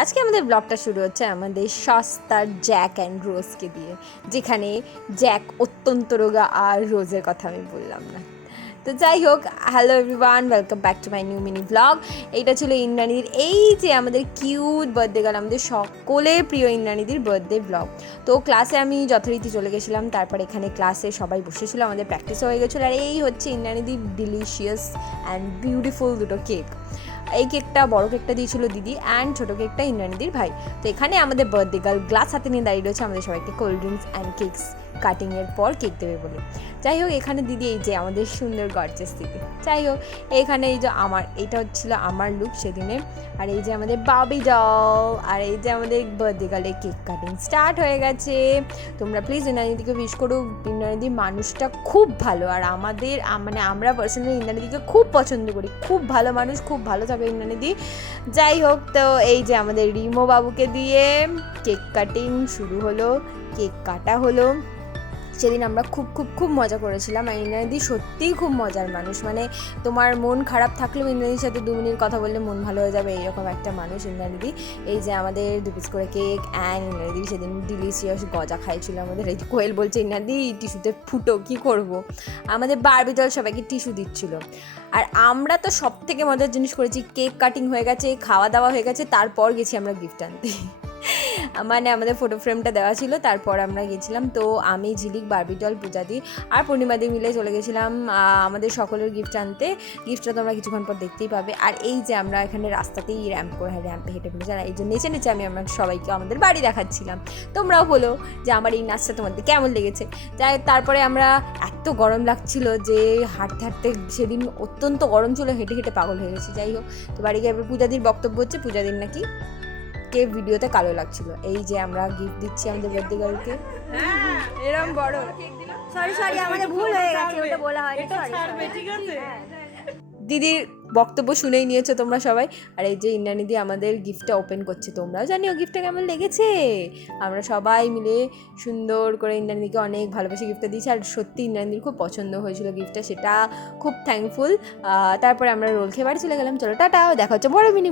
আজকে আমাদের ব্লগটা শুরু হচ্ছে আমাদের সস্তার জ্যাক অ্যান্ড রোজকে দিয়ে, যেখানে জ্যাক অত্যন্ত রোগা আর রোজের কথা আমি বললাম না। তো যাই হোক, hello everyone, welcome back to my new mini blog. এইটা ছিল ইন্দ্রাণীদির, এই যে আমাদের কিউট বার্থডে গার্ল, আমাদের সকলের প্রিয় ইন্দ্রাণীদির বার্থডে ব্লগ। তো ক্লাসে আমি যথারীতি চলে গেছিলাম, তারপর এখানে ক্লাসে সবাই বসেছিল, আমাদের প্র্যাকটিসও হয়ে গেছিলো। আর এই হচ্ছে ইন্দ্রাণীদির ডিলিশিয়াস অ্যান্ড বিউটিফুল দুটো কেক। এই কেকটা বড় কেকটা দিয়েছিল দিদি, অ্যান্ড ছোটো কেকটা ইন্দ্রাণীদির ভাই। তো এখানে আমাদের বার্থডে গার্ল গ্লাস হাতে নিয়ে দাঁড়িয়ে রয়েছে আমাদের সবাইকে কোল্ড ড্রিঙ্কস অ্যান্ড কেকস কাটিংয়ের পর কেক দেবে বলে। যাই হোক, এখানে দিদি এই যে আমাদের সুন্দর গর্জেস দিদি। যাই হোক, এখানে এই যে এইটা হচ্ছিল আমার লুক সেদিনে। আর এই যে আমাদের বাবি ডল, আর এই যে আমাদের বার্থডে গার্লের কেক কাটিং স্টার্ট হয়ে গেছে। তোমরা প্লিজ ইন্দ্রাণীদিকে উইশ করো। ইন্দ্রাণীদি মানুষটা খুব ভালো, আর আমরা পার্সোনালি ইন্দ্রাণীদিকে খুব পছন্দ করি। খুব ভালো মানুষ, খুব ভালো থাকে ইন্দ্রাণীদি। যাই হোক, তো এই যে আমাদের রিমো বাবুকে দিয়ে কেক কাটিং শুরু হলো, কেক কাটা হলো। সেদিন আমরা খুব খুব খুব মজা করেছিলাম। আর ইন্দ্রাণীদি সত্যিই খুব মজার মানুষ, মানে তোমার মন খারাপ থাকলেও ইন্দ্রাণীদির সাথে 2 মিনিট কথা বললে মন ভালো হয়ে যাবে, এইরকম একটা মানুষ ইন্দ্রাণীদি। এই যে আমাদের 2 পিস করে কেক, অ্যান্ড ইন্দ্রাণীদি সেদিন ডিলিশিয়াস গজা খাইছিল আমাদের। এই যে কোয়েল বলছে, ইন্দ্রাণীদি টিস্যুতে ফুটো, কী করবো। আমাদের বারবি ডল সবাইকে টিস্যু দিচ্ছিল। আর আমরা তো সব থেকে মজার জিনিস করেছি, কেক কাটিং হয়ে গেছে, খাওয়া দাওয়া হয়ে গেছে, তারপর গেছি আমরা গিফট আনতে। মানে আমাদের ফটো ফ্রেমটা দেওয়া ছিল, তারপর আমরা গেছিলাম। তো আমি, ঝিলিক, বারবি ডল, পূজাদি আর পূর্ণিমাদি মিলে চলে গেছিলাম আমাদের সকলের গিফট আনতে। গিফটটা তোমরা কিছুক্ষণ পর দেখতেই পাবে। আর এই যে আমরা এখানে রাস্তাতেই র্যাম্পে হেঁটে ফেলেছি, আর এই যে নেচে নেচে আমি আমরা সবাইকে আমাদের বাড়ি দেখাচ্ছিলাম। তোমরাও বলো যে আমার এই নাচটা তোমাদের কেমন লেগেছে। যাই, তারপরে আমরা, এত গরম লাগছিল যে হাঁটতে হাঁটতে, সেদিন অত্যন্ত গরম ছিল, হেঁটে হেঁটে পাগল হয়ে গেছি। যাই হোক, তো বাড়ি গিয়ে পূজাদির বক্তব্য হচ্ছে, পূজাদির নাকি কে ভিডিওতে কালো লাগছিল। এই যে আমরা গিফট দিচ্ছি আমাদের বার্থডে গার্লকে, এরকম বড়। সরি আমাদের ভুল হয়ে গেছে, ওটা বলা হয়নি, সরি। ঠিক আছে। দিদির বক্তব্য শুনেই নিয়েছো তোমরা সবাই। আর এই যে ইন্দ্রাণীদি আমাদের গিফটটা ওপেন করছে, তোমরাও জানিও গিফটটা কেমন লেগেছে। আমরা সবাই মিলে সুন্দর করে ইন্দ্রাণীদিকে অনেক ভালোবেসে গিফটটা দিয়েছি, আর সত্যি ইন্দ্রাণীদির খুব পছন্দ হয়েছিল গিফটটা, সেটা খুব থ্যাঙ্কফুল। তারপরে আমরা রোল খেয়ে বাড়ি চলে গেলাম। চলো টাটা, দেখা হচ্ছে বড় মিনি।